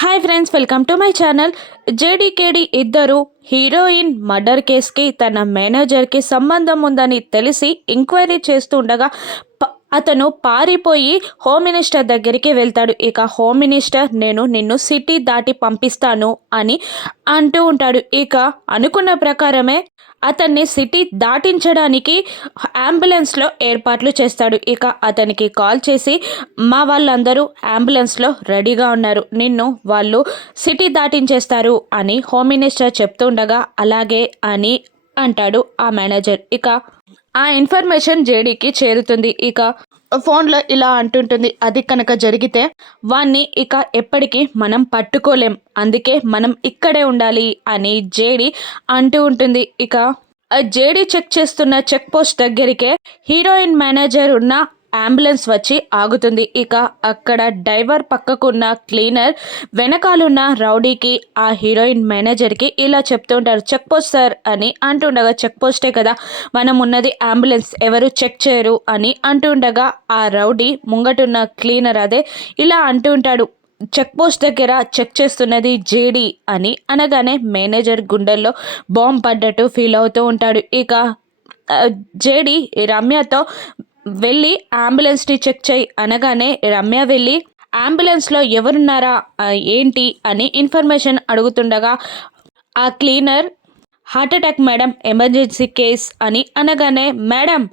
Hi friends, welcome to my channel. జేడీకేడి ఇద్దరు heroine murder కేసుకి తన మేనేజర్కి సంబంధం ఉందని తెలిసి ఎంక్వైరీ చేస్తూ ఉండగా అతను పారిపోయి హోమ్ మినిస్టర్ దగ్గరికి వెళ్తాడు. ఇక హోమ్ మినిస్టర్ నేను నిన్ను సిటీ దాటి పంపిస్తాను అని అంటూ ఉంటాడు. ఇక అనుకున్న ప్రకారమే అతన్ని సిటీ దాటించడానికి అంబులెన్స్లో ఏర్పాట్లు చేస్తాడు. ఇక అతనికి కాల్ చేసి మా వాళ్ళందరూ అంబులెన్స్లో రెడీగా ఉన్నారు, నిన్ను వాళ్ళు సిటీ దాటించేస్తారు అని హోమ్ మినిస్టర్ చెప్తుండగా అలాగే అని అంటాడు ఆ మేనేజర్. ఇక ఆ ఇన్ఫర్మేషన్ జేడీకి చేరుతుంది. ఇక ఫోన్లో ఇలా అంటుంటుంది, అది కనుక జరిగితే వాణ్ణి ఇక ఎప్పటికీ మనం పట్టుకోలేం, అందుకే మనం ఇక్కడే ఉండాలి అని జేడీ అంటూ ఉంటుంది. ఇక జేడీ చెక్ చేస్తున్న చెక్ పోస్ట్ దగ్గరికే హీరోయిన్ మేనేజర్ ఉన్న అంబులెన్స్ వచ్చి ఆగుతుంది. ఇక అక్కడ డ్రైవర్ పక్కకున్న క్లీనర్ వెనకాలన్న రౌడీకి ఆ హీరోయిన్ మేనేజర్కి ఇలా చెప్తుంటారు, చెక్ పోస్ట్ సార్ అని అంటుండగా, చెక్ పోస్టే కదా మనం ఉన్నది, అంబులెన్స్ ఎవరు చెక్ చేయరు అని అంటుండగా ఆ రౌడీ ముంగటున్న క్లీనర్ అదే ఇలా అంటుంటాడు, చెక్ పోస్ట్ దగ్గర చెక్ చేస్తున్నది జేడీ అని అనగానే మేనేజర్ గుండెల్లో బాంబ్ పడ్డట్టు ఫీల్ అవుతూ ఉంటాడు. ఇక జేడీ రమ్యతో వెళ్ళి అంబులెన్స్ని చెక్ చేయి అనగానే రమ్య వెళ్ళి అంబులెన్స్లో ఎవరున్నారా ఏంటి అని ఇన్ఫర్మేషన్ అడుగుతుండగా ఆ cleaner heart attack madam, emergency case అని అనగానే మేడం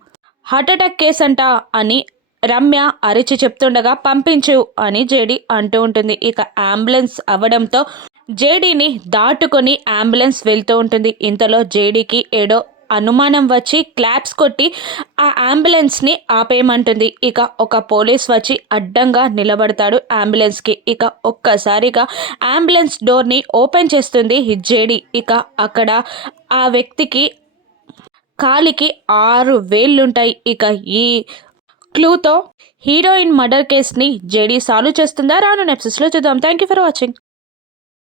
హార్ట్అటాక్ కేస్ అంట అని రమ్య అరిచి చెప్తుండగా పంపించు అని జేడీ అంటూ ఉంటుంది. ఇక అంబులెన్స్ అవ్వడంతో జేడీని దాటుకొని అంబులెన్స్ వెళ్తూ ఉంటుంది. ఇంతలో జేడీకి ఏడో అనుమానం వచ్చి క్లాప్స్ కొట్టి ఆ అంబులెన్స్ని ఆపేయమంటుంది. ఇక ఒక పోలీస్ వచ్చి అడ్డంగా నిలబడతాడు అంబులెన్స్కి. ఇక ఒక్కసారిగా అంబులెన్స్ డోర్ని ఓపెన్ చేస్తుంది జేడీ. ఇక అక్కడ ఆ వ్యక్తికి కాలికి 6 వేళ్ళుంటాయి. ఇక ఈ క్లూతో హీరోయిన్ మర్డర్ కేస్ని జేడీ సాల్వ్ చేస్తుందా రాను ఎపిసోడ్స్లో చూద్దాం. Thank you for watching.